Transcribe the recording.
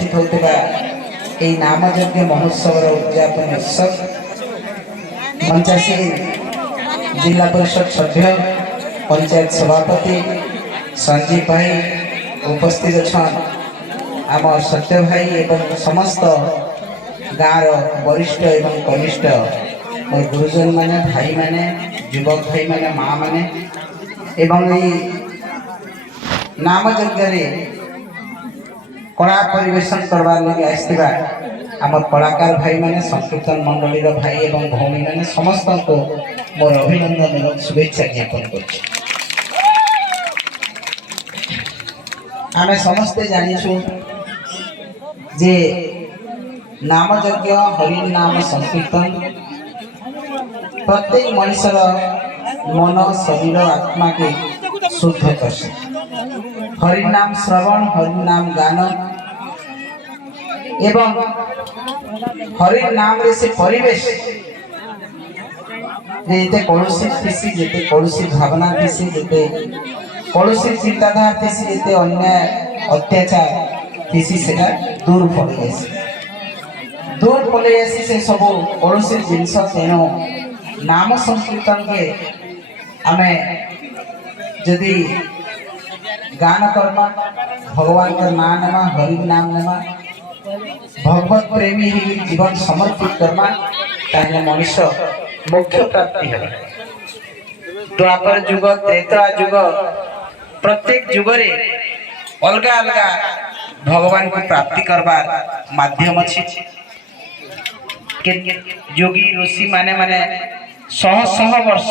अनुष्ठित होता यही नाम यज्ञ महोत्सव उद्यापन उत्सव पंचाशी जिला परिषद सभ्य पंचायत सभापति संजीव भाई उपस्थित अच्छा आम सत्य भाई एवं समस्त गाँव वरिष्ठ एवं कनिष्ठ मोर गुरुजन माने भाई माने युवक भाई माने माँ माने एवं यही नाम यज्ञ कला परिवेशन करवार लगे आसवा आम कलाकार भाई माने संकीर्तन मंडली भाई एवं भौमी माने समस्त को मोर अभिनंदन एवं शुभेच्छा ज्ञापन कर आमे समस्ते जानिछु जे नाम यज्ञ हरि नाम संकीर्तन प्रत्येक मनुष्यर मन शरीर आत्मा के शुद्ध कर हरि नाम श्रवण हरि नाम गान एवं हरि नाम रे से परिवेश जेते कलुषित थीसी जेते कलुषित भावना थीसी जेते कलुषित चिंताधारा थीसी जेते अन्याय अत्याचार थीसी सेटा दूर पड़े से सब कलुषित जिनस तेणु नाम संकीर्तन के आमे जदि गान करमा भगवान का नाम नेमा हरि नाम नेमा भगवत प्रेमी ही जीवन समर्पित करमा ताहले मनुष्य मोक्ष प्राप्ति है। द्वापर युग त्रेता युग प्रत्येक युग रे अलगा अलगा भगवान को प्राप्ति करबार माध्यम अछि योगी ऋषि माने माने 100 वर्ष